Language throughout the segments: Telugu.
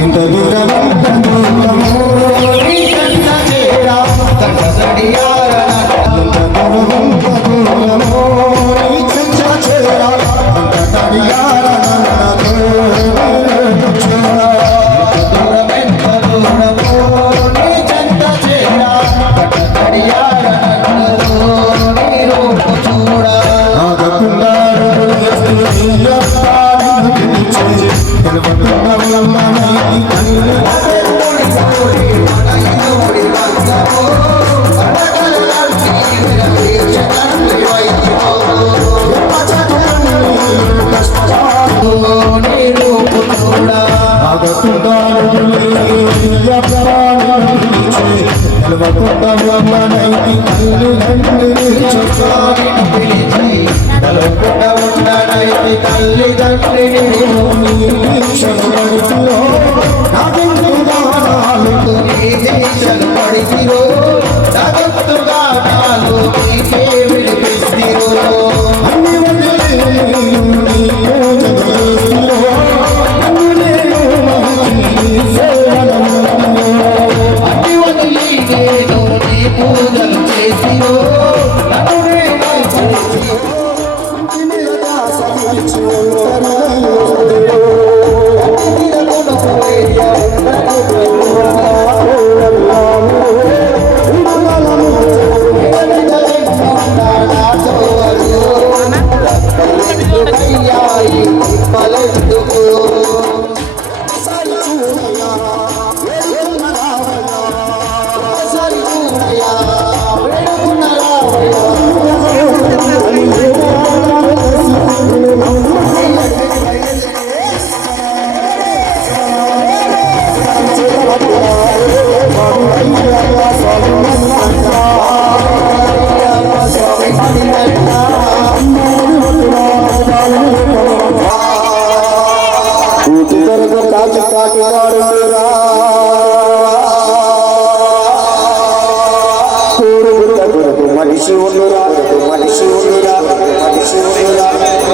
ఇంత దూరం చేరా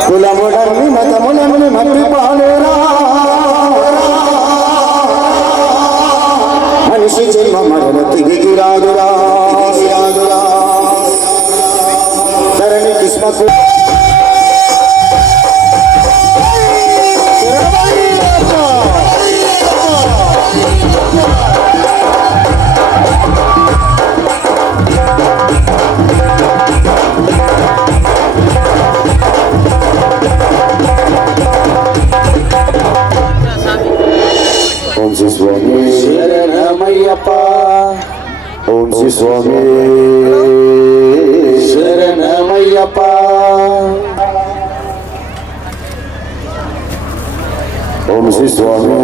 కులముడని మతములని మట్టిపాలేరా మనిషి జన్మ మరణ తిరిగి రాదురా ధరణి కిస్మతు ఓం శ్రీ స్వామి శరణమయ్యప్ప ఓం శ్రీ స్వామి శరణమయ్యప్ప ఓం శ్రీ స్వామి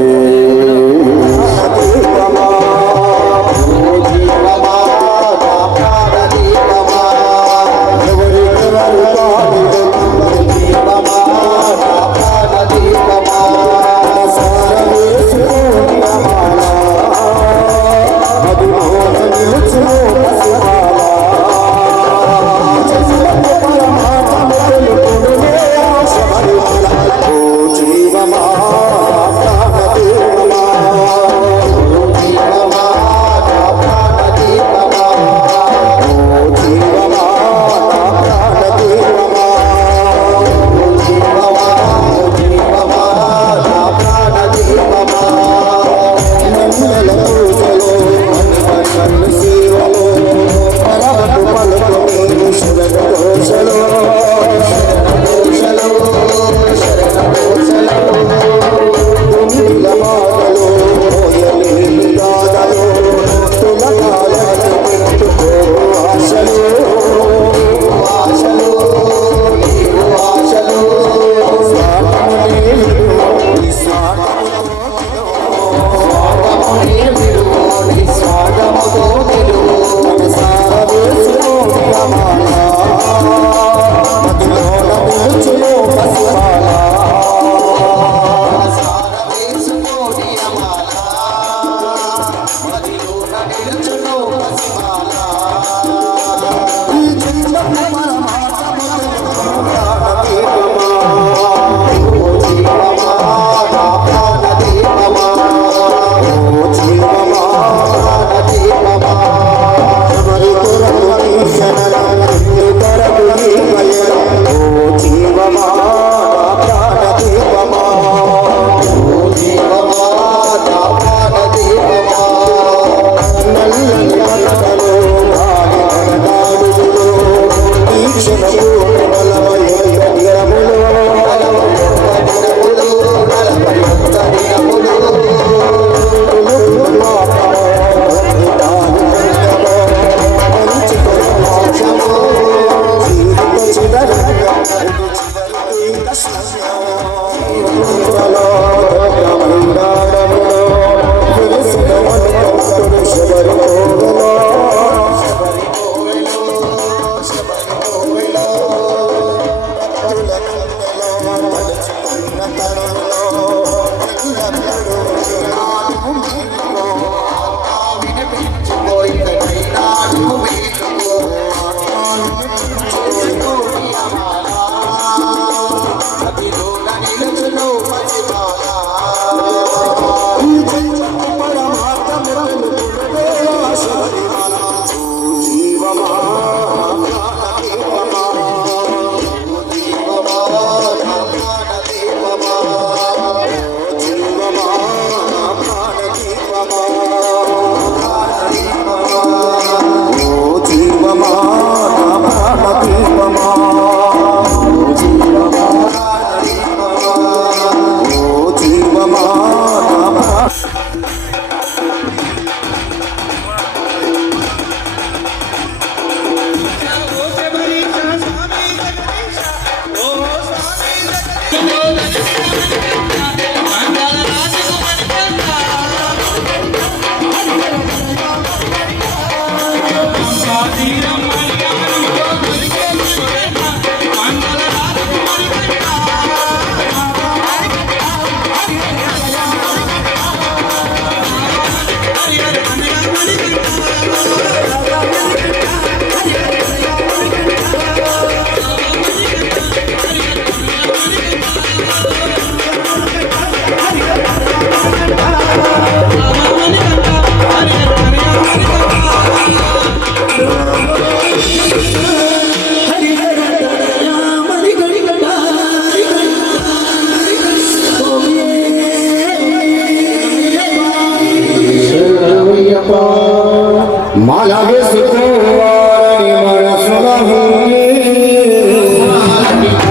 మాల వేసుకోవాలని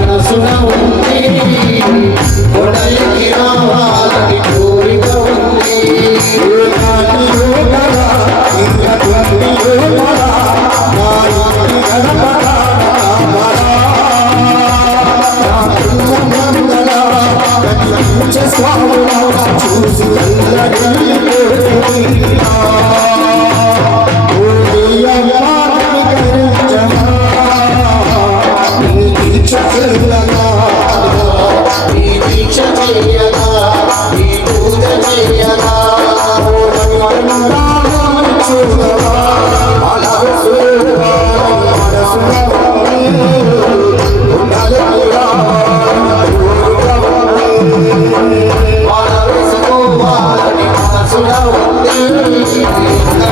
మనసున ఉంది కొడలికి రావాలని కోరిక ఉంది చూసి Sudah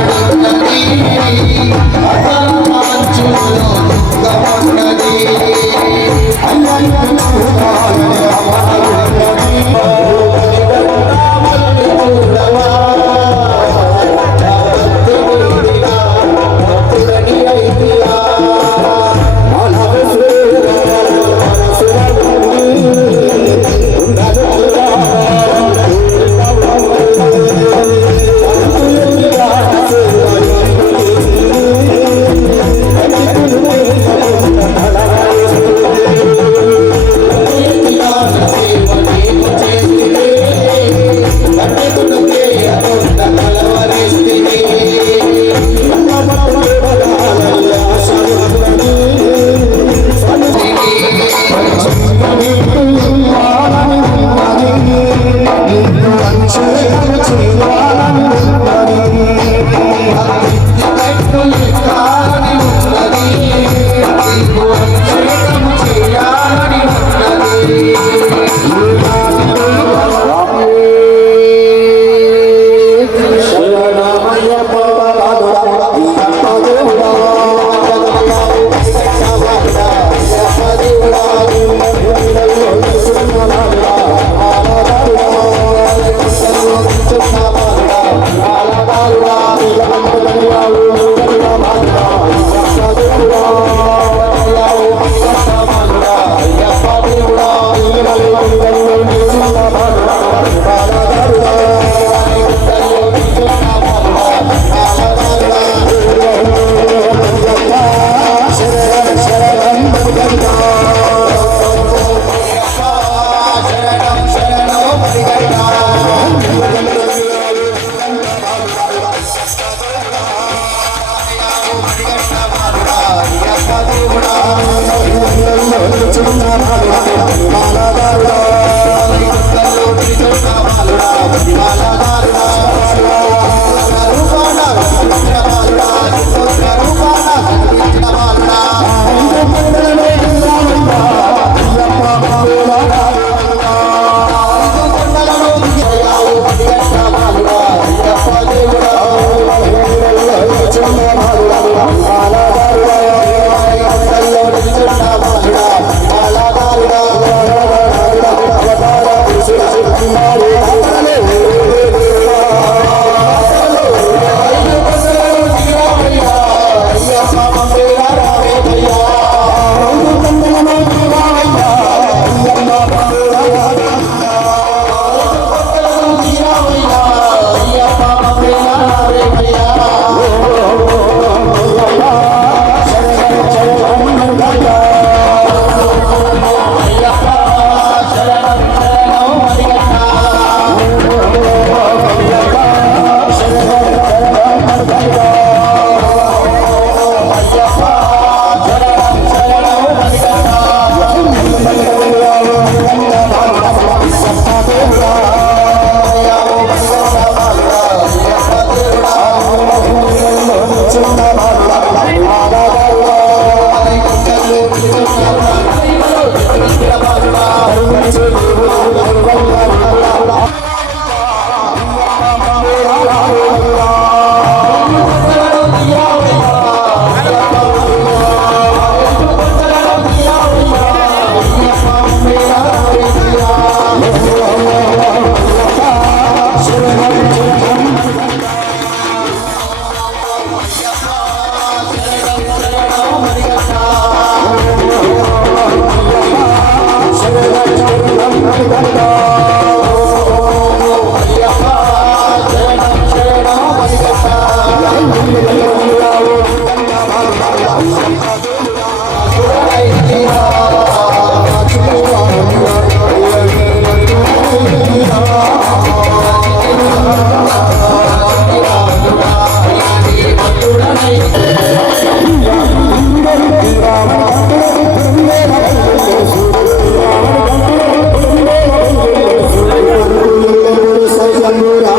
తంబురా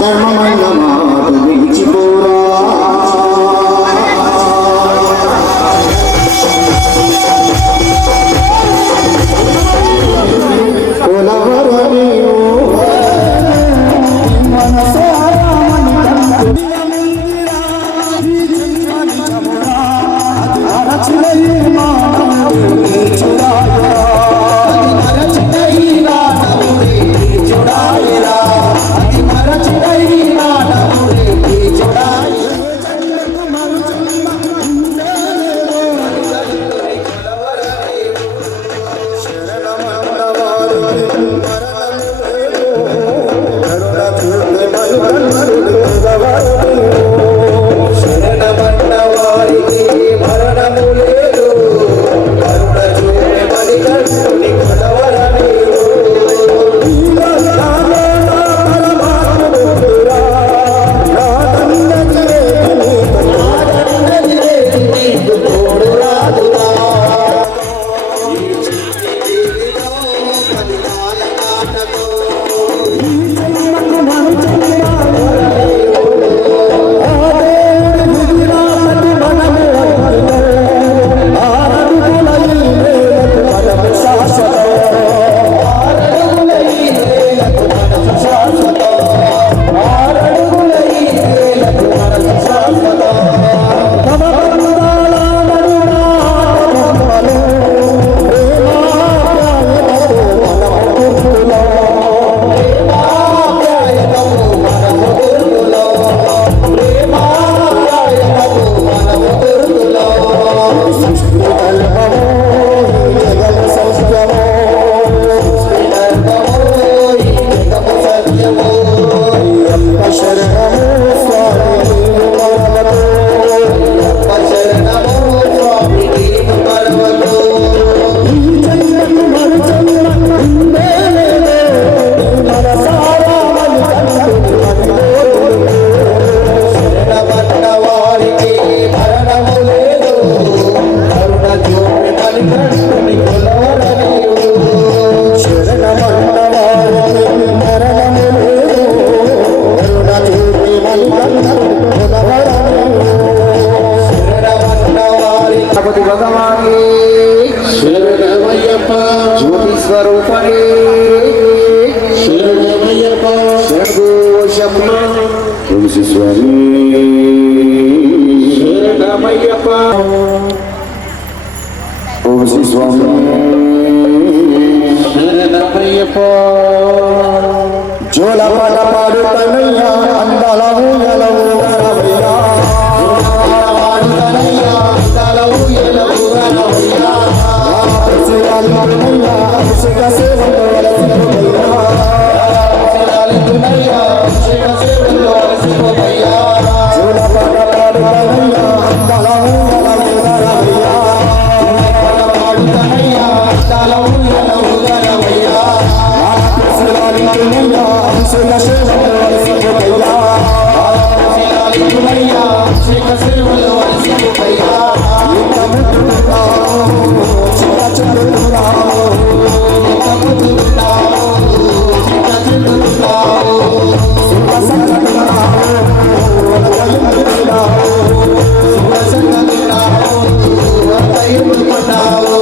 ధర్మమైన మాట విడిచిపోరా జోల పాట పాడుతనయ్యా అందాలవు ఎలవు గరవయ్యా పాడుతనయ్యా అందాలవు ఎలవు గరవయ్యా ప్రసిరాలినయ్యా అభిషేక సేవలో అలసిపోయ్యా ప్రసిరాలినయ్యా అభిషేక సేవలో అలసిపోయ్యా జోల పాట పాడుతనయ్యా అందాలవు ఎలవు గరవయ్యా పాడుతనయ్యా అందాలవు ఎలవు గరవయ్యా అభిషేక సేవలో అలసిపోయ్యా అభిషేక సేవలో అలసిపోయ్యా ఇంత ముద్దున్నావు చిన్న చిన్నున్నావు ఇంత ముద్దున్నావు చిన్న చిన్నున్నావు సుఖ సంగతున్నావు అత్తయ్యున్నావు సుఖ సంగతున్నావు అత్తయ్యున్నావు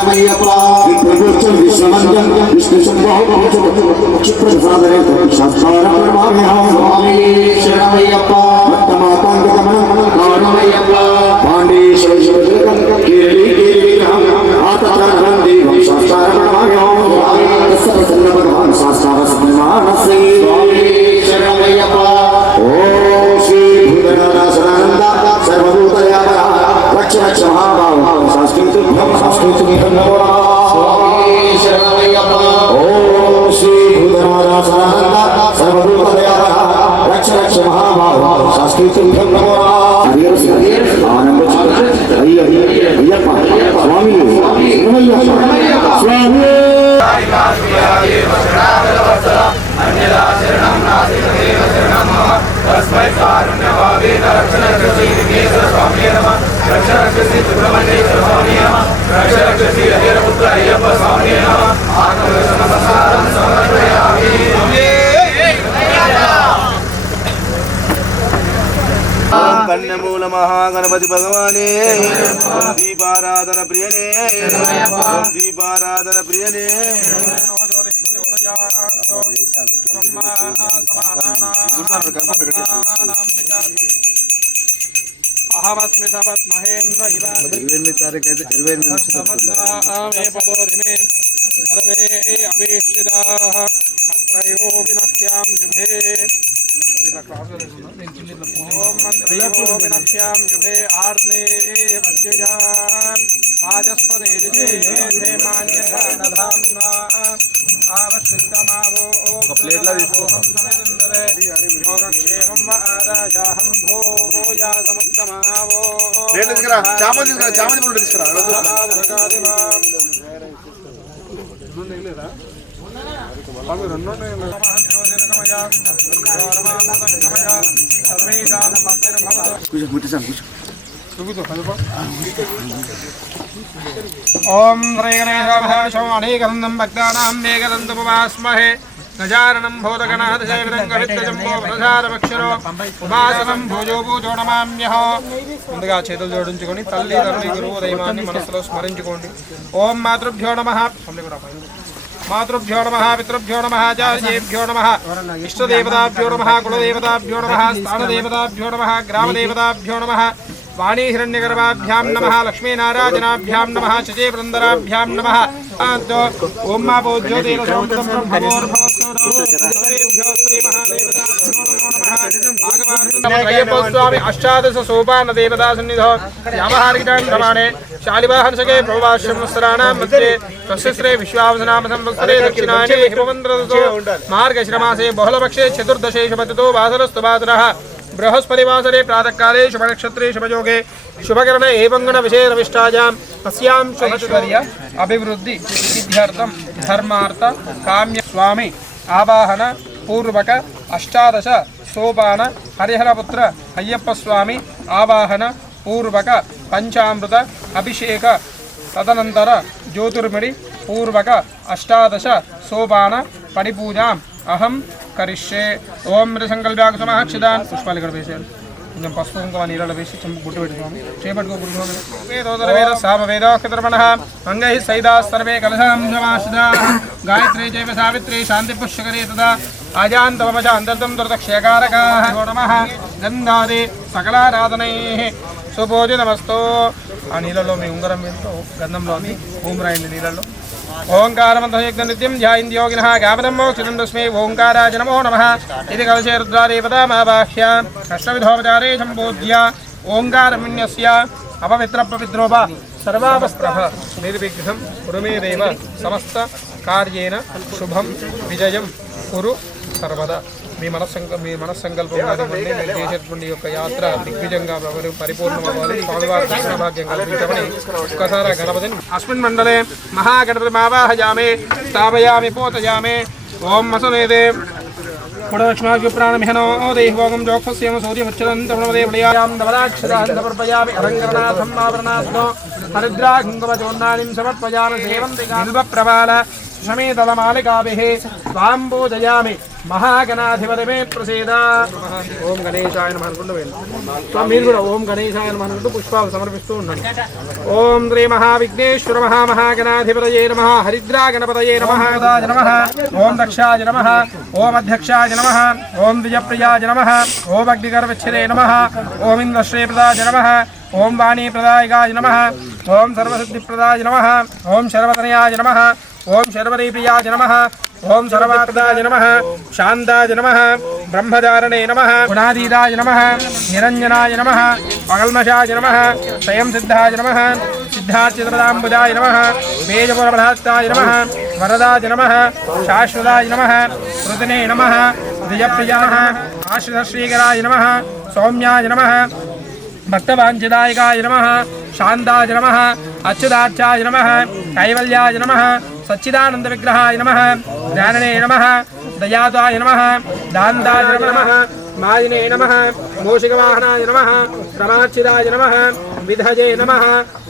శరణమయ్యప్ప విష్ణుగోచం విశ్వమంతం విష్ణు సంభవం క్షిప్రసాదరే శాస్త్రారం ప్రణమామ్యహం స్వామి శరణమయ్యప్ప భక్తమాతాంగమనం శరణమయ్యప్ప పాండేశ్వరం కేరళీ కేరళీహం ఆతత్రంది శాస్త్రారం ప్రణమామ్యహం స్వామి ప్రసన్న భగవాన్ శాస్త్రావ సన్మానసే స్వామి శరణమయ్యప్ప ఓం శ్రీ భూతనాథానంద సర్వభూతయావర రక్ష రక్ష మహాభావ సంస్కృతం నమో స్వామి శరణమయ్యప్ప ఓం శ్రీ భూతనాథానంద సర్వభూతయావర రక్ష రక్ష మహాభావ సంస్కృతం నమో ఆనంద అయ్యప్ప స్వామి శరణమయ్యప్ప స్వామి तस्मै कारुण्यभावेन रक्षणरक्षसीकेश्वर स्वामी नमः रक्षरक्षसी सुब्रह्मण्येश्वर स्वामी नमः रक्षरक्षसी हरिहरपुत्र अय्यप्प स्वामी नमः आत्मदर्शनप्रसादं समर्पयामि कन्यमूल महागणपति भगवाने दीपाराधन प्रियने दीपाराधन प्रियने अहमस्मि सपत् महेन्द्र इव पदोरिमे सर्वे अभीष्टिदाः अत्रयो विनक्ष्यां युभे ॐ विनक्ष्यां युभे आर्त्ने वज्रजान् वाजस्पदे ऋषे मान्यधाम्ना आवश्यकमावो योगक्षेमं व आदायाहं भोजा समुत्तमावो ओम श्री गणेशाभ्याशोऽनेकदन्तं भक्तानां मेघदन्तमुपास्महे गजाननं भूतगणाधिसेवितं प्रसादमक्षरो उपासनं भोजो भूजो नमाम्यः ముందుగా చేతులు జోడించుకొని తల్లి తండ్రి గురువు దైవాన్ని మనసులో స్మరించుకోండి ఓం మాతృభ్యో నమః मातृभ्यो नमः पितृभ्यो नमः आचार्येभ्यो नमः इष्टदेवताभ्यो नमः कुलदेवताभ्यो नमः स्थानदेवताभ्यो नमः ग्रामदेवताभ्यो नमः वाणी हिरण्यगर्भाभ्यां नमः लक्ष्मीनारायणाभ्यां नमः शचीवृन्दराभ्यां नमः ओम मा पूज्यो देवसोमतं स्वामी अष्टादश सोपान देवता सन्निधौ यामहारिकां प्रमाणे शालिवाहनसके प्रभुवाश्रमस्तराणां मध्ये तस्श्रे विश्वावसनाम संवत्सरे दक्षिणायने हिमवन्द्रदतो मार्गशिरमासे बहुलपक्षे चतुर्दशे शुभतिथो वासरस्तु वासरः बृहस्पतिवासरे प्रातःकाले शुभनक्षत्रे शुभयोगे शुभकरणे एवंगण विषयरविष्टायाम् अस्यां शुभचर्य अभिवृद्धि सिद्ध्यर्थं धर्मार्थ काम्य स्वामी आवाहन पूर्वक अष्टादश सोपान हरिहरपुत्र अय्यप्प स्वामी आवाहन पूर्वक पंचामृत अभिषेक तदनंतर ज्योतिर्मणि पूर्वक अष्टादश सोपान पडिपूजां अहं करिष्ये ओम मृसंकल्प्याक्षमाक्षिदान् पुष्पालि गणवेशेन కొంచెం పసుపు కుంకుమ నీళ్ళలో వేసి చెంపు గుట్టు పెట్టుకోండి చేపట్టుకో గురుస్వామి వేదోదర వేద సామవేదోక్తర్మణః అంగైః సైదాః సర్వే కలశాంశమాశ్రితాః గాయత్రీ చైవ సావిత్రీ శాంతి పుష్కరే తదా ఆజాంతమజ అంతర్తం దుర్దక్షయకారకాః నమః గంధాది సకలారాధనైః సుభోజనమస్తు ఆ నీళ్ళలో మీ ఉంగరం వేస్తూ గంధంలో అన్ని ఓం రాయండి నీళ్ళలో ओंकारमंत्र नित्यं ध्यायन्ति योगिनः गावनं मोक्षितं तस्मै ओंकाराय नमो नमः इति कलशे रुद्रादेवतामावाह्य कष्टविधोपचारे सम्पूज्य ओंकारमन्यस्य अपवित्रपवित्रोप सर्वावस्थः निर्विघ्नं कुरु मे देव समस्त कार्येन शुभं विजयं कुरु सर्वदा మీ మనస్సంకల్పం కానివ్వండి మీరు చేసేటువంటి యొక్క యాత్ర దిగ్విజయంగా పరిపూర్ణమవ్వాలి స్వామివారి దర్శన భాగ్యం కల్పించమని ఒక్కసారి గణపతిని అస్మిన్ మండలే మహాగణపతి ఆవాహయామి స్థాపయామి పోతయామి ఓం మసనేదే पुणलक्ष्माग्यप्राणमिहनो देहभोगं जोक्षस्यं सूर्यमुच्चरन्तमणवदे प्रियायां दवराक्षरान्तपर्पयामि अलङ्करणार्थम् आवरणार्थो हरिद्राकुङ्कुमचूर्णानिं समर्पयामि सेवन्ति बिल्वप्रवाल शमीतलमालिकाभिः स्वां पूजयामि महागणाधिपति मे प्रसीद ओम गणेशाय नमः అనుకుంటూ వెళ్ళండి మీరు కూడా ఓం గణేశాయ నమః అనుకుంటూ పుష్పాలు సమర్పిస్తూ ఉండండి ఓం శ్రీ మహావిఘ్నేశ్వర మహాగణాధిపతయే నమః హరిద్రా గణపతయే నమః దాయ నమః ఓం దక్షాయ నమః ఓం అధ్యక్షాయ నమః ఓం ద్విజప్రియాయ నమః ఓం అగ్నిగర్వచ్ఛదే నమః ఓం ఇంద్రశ్రేప్రదాయ నమః ఓం వాణీప్రదాయకాయ నమః ఓం సర్వసిద్ధిప్రదాయ నమః ఓం శర్వతనయాయ నమః ఓం శర్వరీప్రియాయ నమః ఓం సర్వార్థాయ నమః శాంతాయ నమః బ్రహ్మచారణే నమః గుణాతీతాయ నమః నిరంజనాయ నమః పగల్మషాయ నమః స్వయం సిద్ధాయ నమః సిద్ధాచ్యుతపదాంబుజాయ నమః వేదపురప్రధాస్తాయ నమః వరదాయ నమః శాశ్వతాయ నమః కృతనే నమః ద్విజప్రియాయ ఆశ్రితశ్రీకరాయ నమః సౌమ్యాయ నమః భక్తవాంఛిదాయకాయ నమః శాంతాయ నమః అచ్యుతాచ్యాయ నమః కైవల్యాయ నమః సచ్చిదానంద విగ్రహాయ నమః జ్ఞాననే నమః దయాదాయ నమః దాంతాయ నమః మాదినే నమః మూషికవాహనాయ నమః ప్రమాచ్చిదాయ నమః విధజే నమః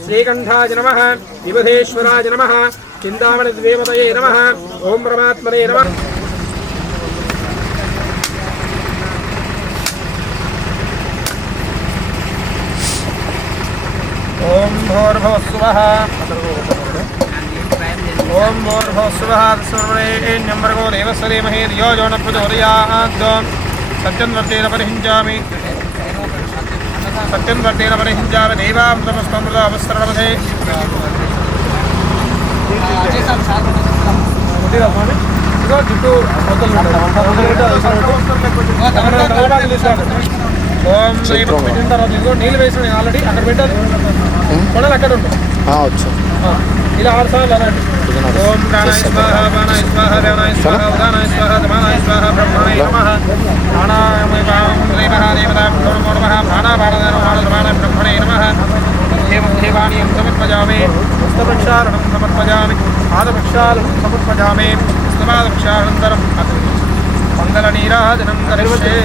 శ్రీకంఠాయ నమః విబుధేశ్వరాయ నమః చింతామణి ద్వేమతయే నమః ఓం పరమాత్మనే నమః ఓం భూర్భువస్సువః ఓం భూర్భువస్సువః తస్మైర్వరేణ్యం భర్గో దేవస్య ధీమహి ధియో యో నః ప్రచోదయాత్ సత్యం వర్తేన పరిహించామి దేవామృతమస్మృత అవసరవధే ఓం పెట్టిన తర్వాత ఇదిగో నీళ్ళు వేసిన ఆల్రెడీ అక్కడ పెట్టాలి కొనాలి అక్కడ ఉంటుంది ఇలా 6 సార్లు అలాంటి ఓం ప్రాణాయ స్వాహ ప్రాణాయ స్వాహ వ్యానాయ స్వాహ ఉదానాయ స్వాహ సమానాయ స్వాహ బ్రహ్మణాయ నమః ప్రాణాయామ శ్రీ మహాదేవతాభ్యో నమో నమః ప్రాణాపానదాన బ్రహ్మణే నమః దేవాణీయం సమర్పయామి హస్తప్రక్షాళనం సమర్పయామి పాదప్రక్షాళనం సమర్పయామి హస్తపాదప్రక్షాళనంతరం మంగళనీరాజనం కరిష్యే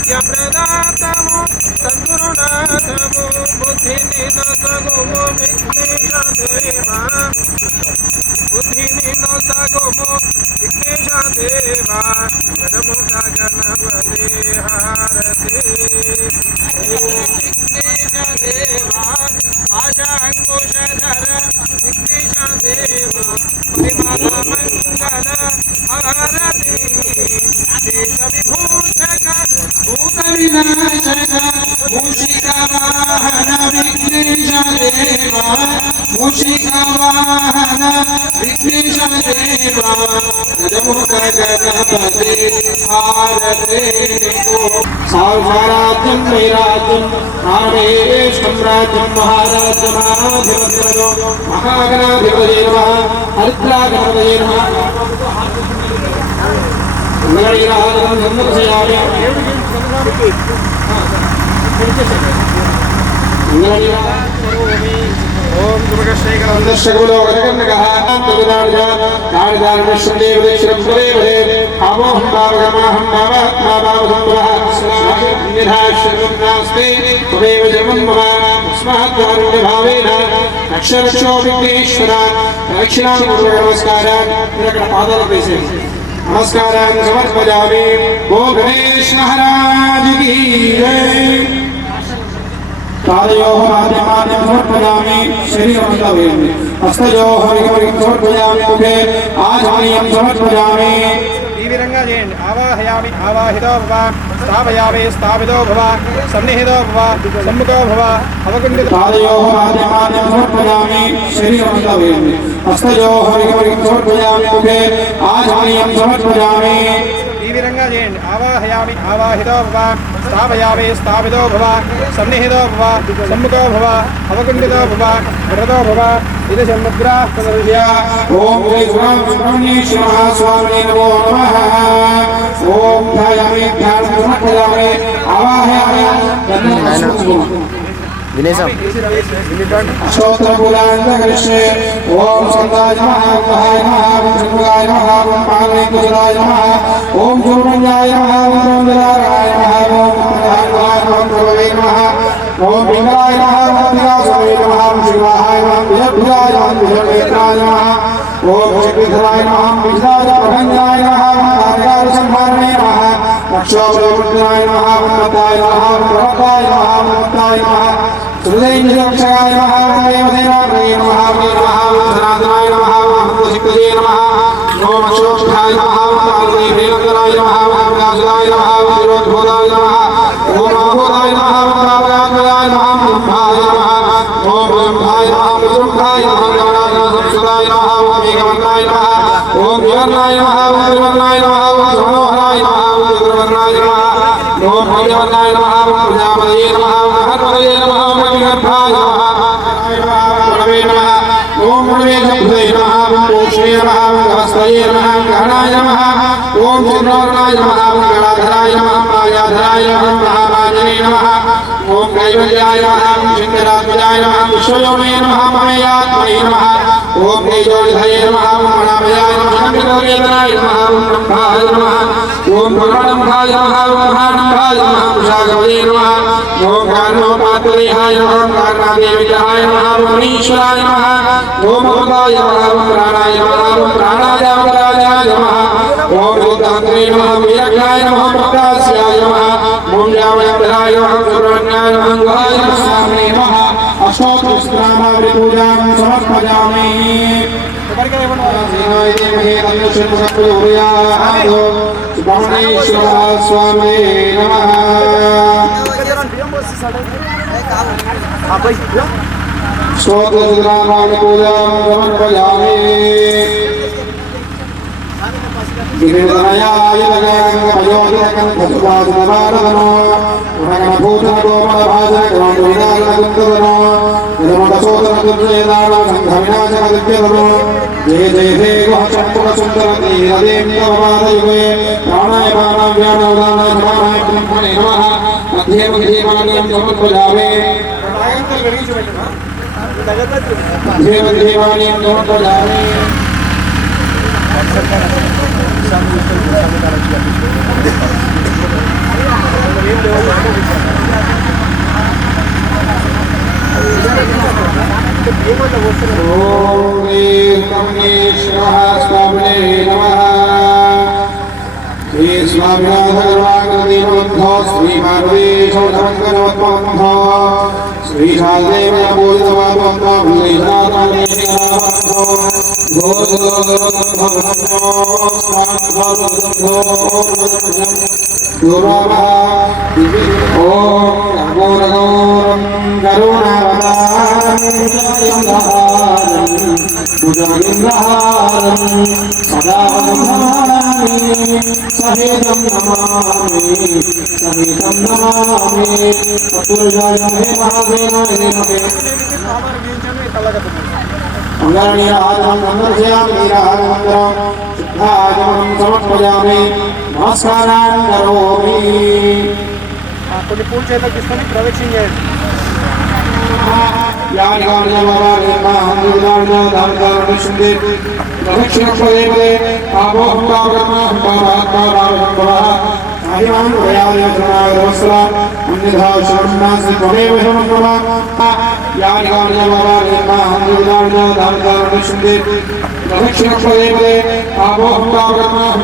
విద్యాప్రదాతము సద్గురునాథము బుద్ధిని నొసగుము విఘ్నేశదేవా బుద్ధిని నొసగుము విఘ్నేశదేవా గజముఖ గణపతి హారతి విఘ్నేశదేవా ఆశాంకుశధర విఘ్నేశదేవా పరిమళ మంగళ హారతి విభూషక భూత వినాశక మూషికవాహన విఘ్నేశదేవా మూషికవాహన విఘ్నేశదేవా గజముఖ గణపతి హారతే సారాజ్యం వైరాజ్యం రామేష్టం రాజ్యం మహారాజ్యమాధిపత్యో మహాగణాధిపతయే నమః హరిద్రాగణపతయే నమః ఓం नमस्कार समर्पयामि गो गणेश महाराज की जय पादयोः माध्यमाद्यं समर्पयामि शरीरं समर्पयामि हस्तयोः विकमरिं समर्पयामि मुखे आचमनीयं समर्पयामि तीव्रंगा చేయండి ఆవాహయామి ఆవాహితో భవ స్థాపయామి స్థాపితో భవ సన్నిహితో భవ సమ్ముఖో భవ అవకుంఠిత పాదయోః మాధ్యమాద్యం సమర్పయామి శరీరం సమర్పయామి హస్తయోః వికమరిం సమర్పయామి ముఖే ఆచమనీయం సమర్పయామి ఈ విధంగా చేయండి. ఆవాహయామి ఆవాహితో భవ, స్థాపయామి స్థాపితో భవ, సన్నిహితో భవ, సమ్ముఖో భవ, అవకుంఠితో భవ, విరతో భవ. ఇది సముద్ర ఓం శ్రీ సుబ్రహ్మణ్యేశ్వర స్వామి నమో నమః. ఓం ధ్యాయామి ధ్యానం సమర్పయామి ఆవాహయామి వినేశం స్తోత్రపురాణకరిష్యే. ఓం స్కందాయ నమః, ఓంకాయ నమః, ఓం శంభుగాయ నమః, ఓం పార్వతీకులాయ నమః, ఓం సుబ్రహ్మణ్యాయ నమః, ఓం సుందరాయ నమః, ఓం ప్రధానాయ నమః, ప్రభువే నమః, ఓం పింగళాయ నమః, ఓం విలాసాయ నమః, ఓం శివాయ నమః, విజయభుజాయ నమః, విజయనేత్రాయ నమః, ఓం శ్రీధరాయ నమః, విజయాయ ప్రభంజనాయ నమః, ఓం కార్యాల సంహారణే నమః, రక్షోపదేవృత్యాయ నమః, ఓం మతాయ నమః, ఓం ప్రవక్తాయ నమః, ఓం ముక్తాయ నమః, సురేంద్రక్షాయ నమః, ఓం దేవదేవాయ నమః, ఓం సనాతనాయ నమః, ఓం శక్తిజే నమః, ఓం అక్షోక్షాయ నమః, ఓం పార్వతీవేంద్రాయ నమః, ఓం వ్యాసాయ నమః, ఓం శిరోద్భూతాయ నమః, ఓం మహోదాయ నమః, ఓం కావ్యాత్మయాయ నమః, ఓం బ్రహ్మాయ నమః, ఓం బ్రహ్మాయ నమః, ఓం విష్ణుభాయ నమః, ఓం సంస్కృతాయ నమః, ఓం ఏకవర్ణాయ నమః, ఓం వివర్ణాయ నమః, ఓం త్రివర్ణాయ నమః, ఓం మనోహరాయ నమః, ఓం చతుర్వర్ణాయ నమః, ఓం భవ్యవర్ణాయ నమః, ఓం ప్రజాపతయే నమః, ఓం మహత్పతయే నమః, ఓం గర్భాయ నమః, ప్రణవే నమః, ఓం ప్రణవేశబ్దే నమః, ఓం పూష్ణే నమః, ఓం గవస్తయే నమః, ఓం గహనాయ నమః, ఓం చంద్రవర్ణాయ నమః, ఓం గళాధరాయ నమః, మాయాధరాయ నమః, మహామాజనే నమః, ఓం కైవల్యాయ నమః, ఓం శంకరాత్మజాయ నమః, విశ్వయోమే నమః, మమయాత్మనే నమః, ఓం తేజోనిధయే నమః, ఓం మణామయాయ నమః, శంకరవేదనాయ నమః, ఓం బ్రహ్మాయ నమః, ఓం పురాణంభాయ నమః, ఓం మహానంభాయ నమః, వృషాగవదే నమః, ఓం కారణోపాత్రేహాయ నమః, ఓం కారణాదేవికాయ నమః, ఓం మనీశ్వరాయ నమః, ఓం భూతాయ నమః, ఓం ప్రాణాయ నమః, ఓం ప్రాణాయామరాజాయ నమః, ఓం భూతాంత్రే నమః, వీరజ్ఞాయ నమః, ప్రకాశ్యాయ నమః, ఓం జామయంతరాయ నమః, సుబ్రహ్మణ్యాయ నమః, గుహాయ స్వామినే నమః. అష్టోత్తరనామావళి పూజాం సమర్పయామి. సుబ్రహ్మణ్యేశ్వర స్వామి నమః. స్తోత్రనామావళి పూజాం సమర్పయామి. దివ్యతనయాయ జగన్మయోజకం భస్మాసురవారదనో గుణగణభూతనగోమనభాజనగణవిదారణగుంతదనో నిరమణసోదనదుర్జయదాన సంఘవినాశనదివ్యదనో జయ జయ హే గుహచంపురసుందరతీరదేంద్రవమాదయుగే ప్రాణాయ ప్రాణావ్యానవదాన సమానాయ బ్రహ్మణే నమః. మధ్యే మధ్యే మాన్యం సమర్పయామి. మధ్యే మధ్యే మాన్యం సమర్పయామి. ఓం శ్రీ సుబ్రహ్మణ్యేశ్వర స్వామినే నమః. శ్రీ స్వామినాథగర్వాగృతీనోద్ధో శ్రీ పార్వతీశోధమంగళోద్భవంతో శ్రీ శాదేవపూజితవాద్వంతో భూషాతాదేవో ఓం సహితం నమామి సహితం నమామి చతుర్జాయ హే మహాదేవాయ నమః. అంగరణీయాహారం సందర్శయామి నీరాహారమంత్రం శుద్ధాచమనం సమర్పయామి. నమస్కారాన్ని కరోమి. కొన్ని పూజ చేతకు తీసుకొని ప్రదక్షిణ చేయండి. యాని గాని ప్రదక్షిణపదే ఆపోహం పావకర్మహం పాపాత్మాభావశంభవః సాహిమాన్ హృదయాలయచరణాగరవత్సలా అన్యథా శరణాసి త్వమేవ శరణం యాని గాని ప్రదక్షిణపదే ఆపోహం పావకర్మహం